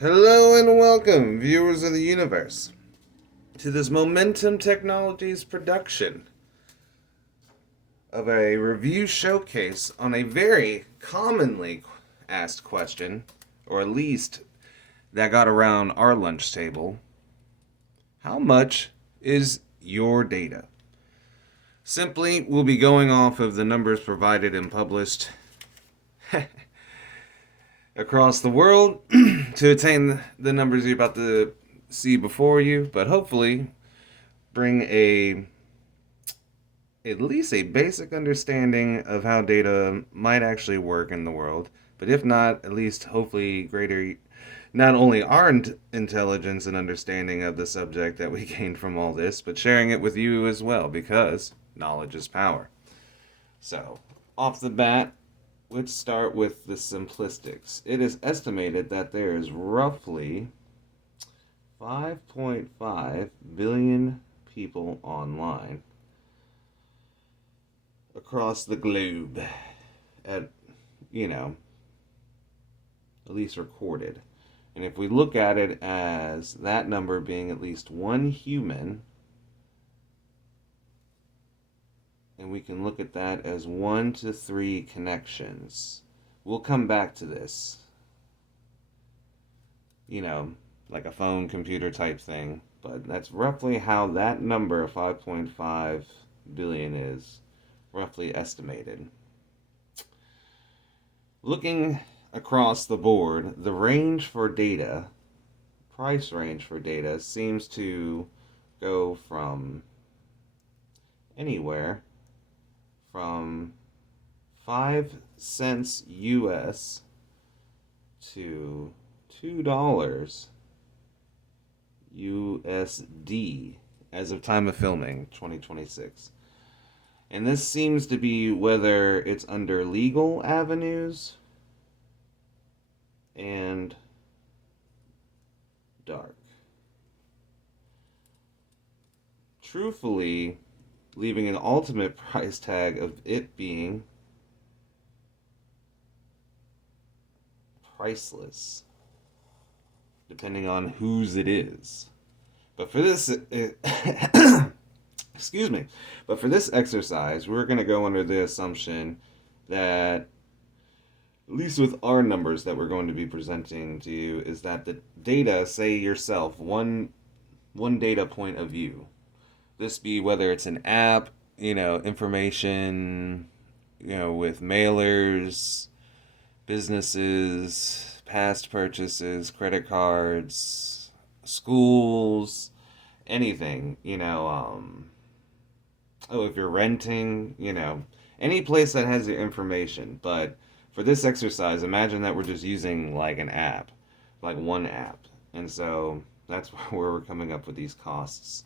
Hello and welcome, viewers of the universe, to this Momentum Technologies production of a review showcase on a very commonly asked question, or at least that got around our lunch table. How much is your data? Simply, we'll be going off of the numbers provided and published across the world to attain the numbers you're about to see before you, but hopefully bring at least a basic understanding of how data might actually work in the world. But if not, at least hopefully greater not only our intelligence and understanding of the subject that we gained from all this, but sharing it with you as well, because knowledge is power. So, off the bat, let's start with the simplistics. It is estimated that there is roughly 5.5 billion people online across the globe at, you know, at least recorded. And if we look at it as that number being at least one human, and we can look at that as 1 to 3 connections. We'll come back to this. Like a phone computer type thing. But that's roughly how that number of 5.5 billion is roughly estimated. Looking across the board, the range for data, price range for data, seems to go from anywhere from 5 cents US to $2 USD as of time of filming, 2026. And this seems to be whether it's under legal avenues and dark. Truthfully, leaving an ultimate price tag of it being priceless, depending on whose it is. But for this, excuse me, but for this exercise, we're going to go under the assumption that, at least with our numbers that we're going to be presenting to you, is that the data, say yourself, one data point of view. This be whether it's an app, information, with mailers, businesses, past purchases, credit cards, schools, anything, if you're renting, any place that has your information. But for this exercise, imagine that we're just using like an app, like one app. And so that's where we're coming up with these costs.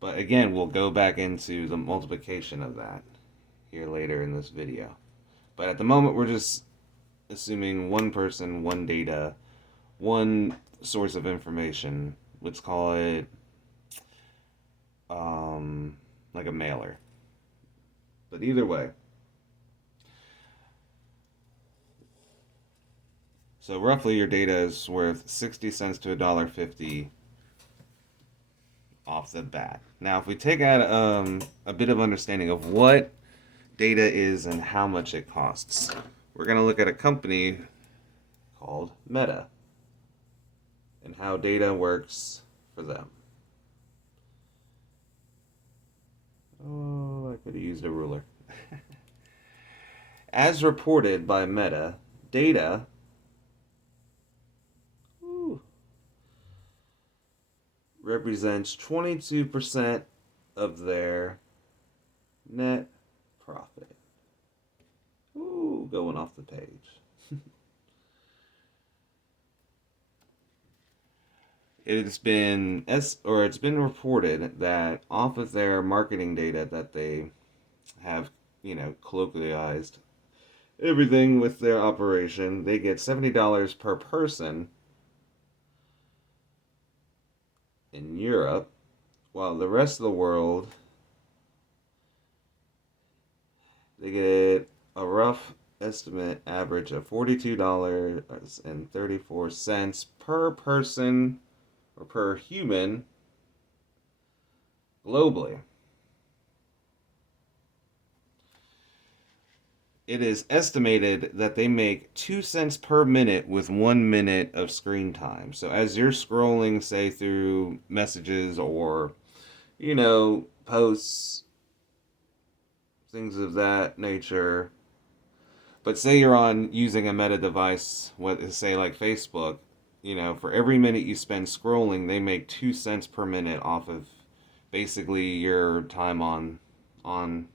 But again, we'll go back into the multiplication of that here later in this video. But at the moment, we're just assuming one person, one data, one source of information. Let's call it like a mailer. But either way. So roughly your data is worth 60 cents to $1.50 off the bat. Now, if we take out a bit of understanding of what data is and how much it costs, we're going to look at a company called Meta and how data works for them. Oh, I could have used a ruler. As reported by Meta, data represents 22% of their net profit. Ooh, going off the page. It's been reported that off of their marketing data that they have, colloquialized everything with their operation, they get $70 per person in Europe, while the rest of the world, they get a rough estimate average of $42.34 per person or per human globally. It is estimated that they make 2 cents per minute with 1 minute of screen time. So as you're scrolling, say, through messages or, posts, things of that nature. But say you're on using a meta device, what say like Facebook, for every minute you spend scrolling, they make 2 cents per minute off of basically your time on on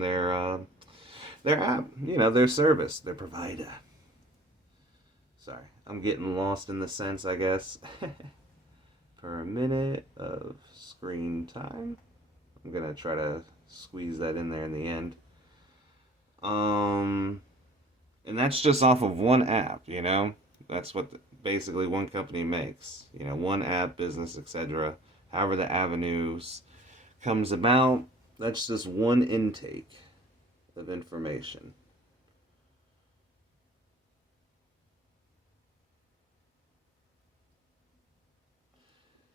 their app, their service, their provider. Sorry, I'm getting lost in the sense, I guess. Per minute of screen time. I'm gonna try to squeeze that in there in the end. Um, and that's just off of one app. That's what basically one company makes. One app, business, etc. However the avenues comes about, that's just one intake of information.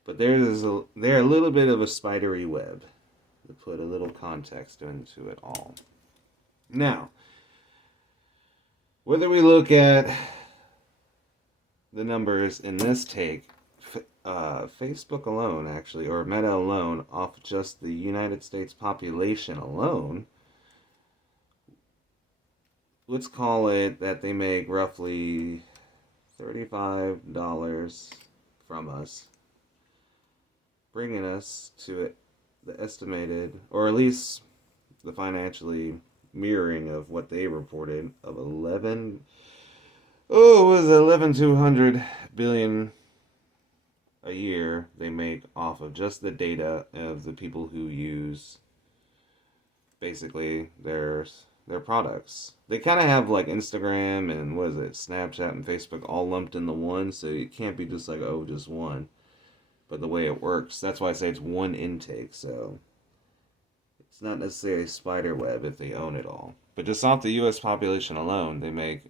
But they're a little bit of a spidery web to put a little context into it all. Now, whether we look at the numbers in this take, Facebook alone, actually, or Meta alone, off just the United States population alone, let's call it that they make roughly $35 from us, bringing us to the estimated, or at least the financially mirroring of what they reported of 11,200 billion a year they make off of just the data of the people who use basically their products. They kind of have like Instagram and what is it, Snapchat and Facebook all lumped into one, so it can't be just like, oh, just one. But the way it works, that's why I say it's one intake, so it's not necessarily a spider web if they own it all. But just off the US population alone, they make,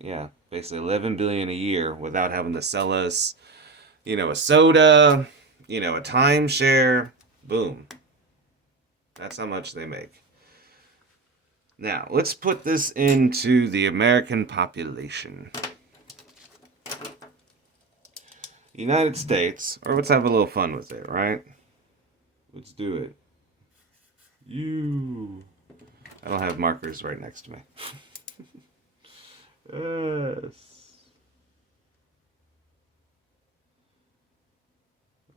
basically 11 billion a year without having to sell us, a soda, a timeshare. Boom. That's how much they make. Now, let's put this into the American population. United States, or let's have a little fun with it, right? Let's do it. I don't have markers right next to me. Yes.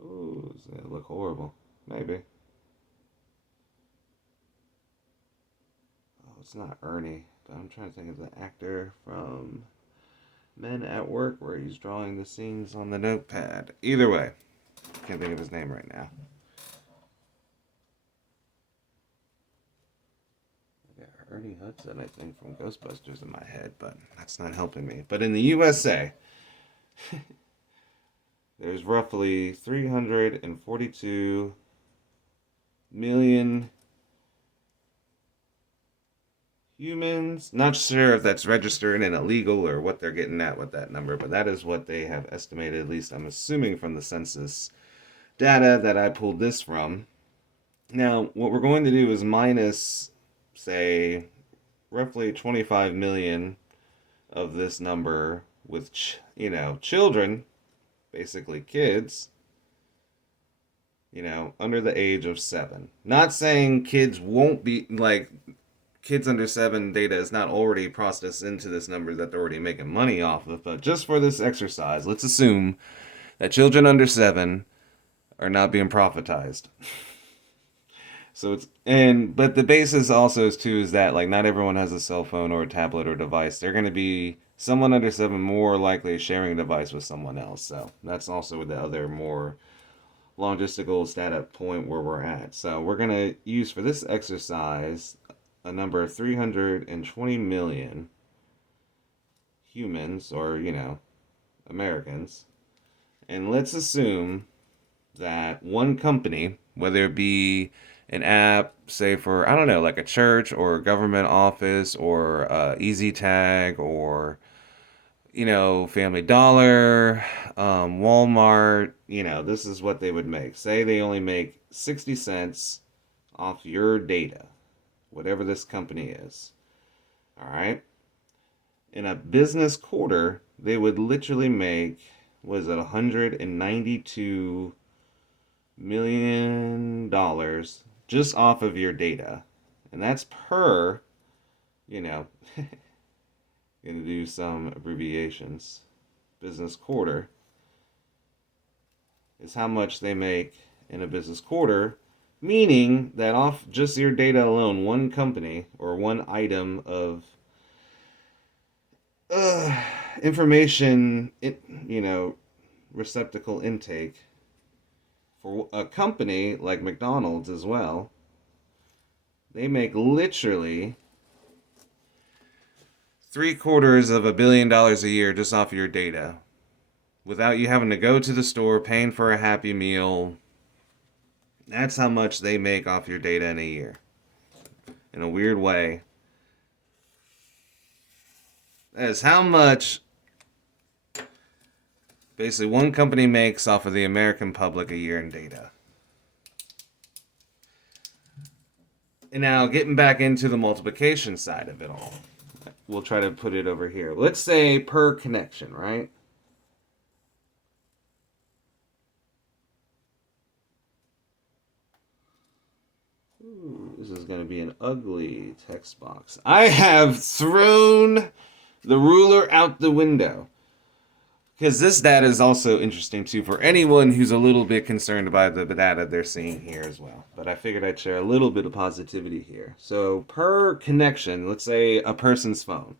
Oh, does that look horrible? Maybe. Oh, it's not Ernie, but I'm trying to think of the actor from Men at Work where he's drawing the scenes on the notepad. Either way, can't think of his name right now. I got Ernie Hudson, I think, from Ghostbusters in my head, but that's not helping me. But in the USA, there's roughly 342 million humans. Not sure if that's registered and illegal or what they're getting at with that number, but that is what they have estimated, at least I'm assuming from the census data that I pulled this from. Now, what we're going to do is minus, say, roughly 25 million of this number with, children, basically kids, under the age of 7. Not saying kids won't be, like, kids under 7 data is not already processed into this number that they're already making money off of, but just for this exercise, let's assume that children under 7 are not being profitized. So but the basis also is that like not everyone has a cell phone or a tablet or device. They're going to be someone under 7 more likely sharing a device with someone else. So that's also the other more logistical data point where we're at. So we're going to use for this exercise a number of 320 million humans or, Americans. And let's assume that one company, whether it be an app, say for, I don't know, like a church or a government office or Easy Tag or, Family Dollar, Walmart, this is what they would make. Say they only make 60 cents off your data, whatever this company is. All right. In a business quarter, they would literally make, was it $192 million just off of your data. And that's per, you know, going to do some abbreviations. Business quarter is how much they make in a business quarter, meaning that off just your data alone, one company or one item of uh, information, receptacle intake for a company like McDonald's as well, they make literally $750 million a year just off your data without you having to go to the store, paying for a Happy Meal. That's how much they make off your data in a year. In a weird way, that is how much basically one company makes off of the American public a year in data. And now getting back into the multiplication side of it all. We'll try to put it over here. Let's say per connection, right? Ooh, this is going to be an ugly text box. I have thrown the ruler out the window. Because this data is also interesting too for anyone who's a little bit concerned about the data they're seeing here as well. But I figured I'd share a little bit of positivity here. So per connection, let's say a person's phone.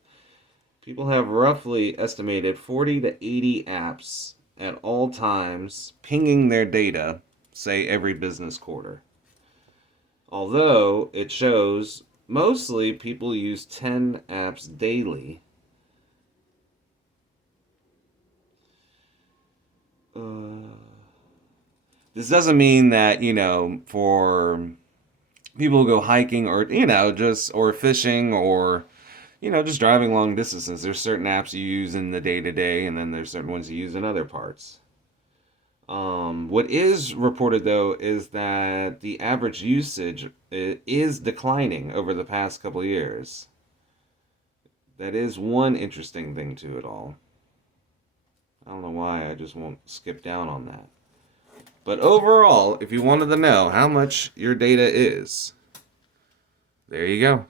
People have roughly estimated 40 to 80 apps at all times pinging their data, say every business quarter. Although it shows mostly people use 10 apps daily. This doesn't mean that, for people who go hiking or, or fishing or, just driving long distances, there's certain apps you use in the day to day, and then there's certain ones you use in other parts. What is reported though is that the average usage is declining over the past couple of years. That is one interesting thing to it all. I don't know why I just won't skip down on that. But overall, if you wanted to know how much your data is, there you go.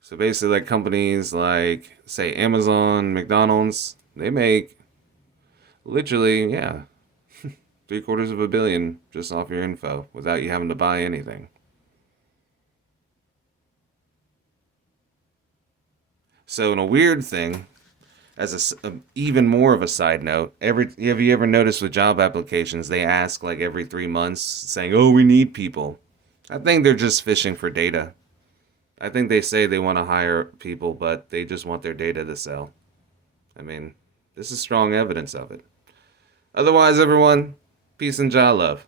So basically, like companies like, say, Amazon, McDonald's, they make literally, yeah, $750 million just off your info without you having to buy anything. So, in a weird thing, as even more of a side note, have you ever noticed with job applications they ask like every 3 months, saying, "Oh, we need people." I think they're just fishing for data. I think they say they want to hire people, but they just want their data to sell. I mean, this is strong evidence of it. Otherwise, everyone, peace and joy love.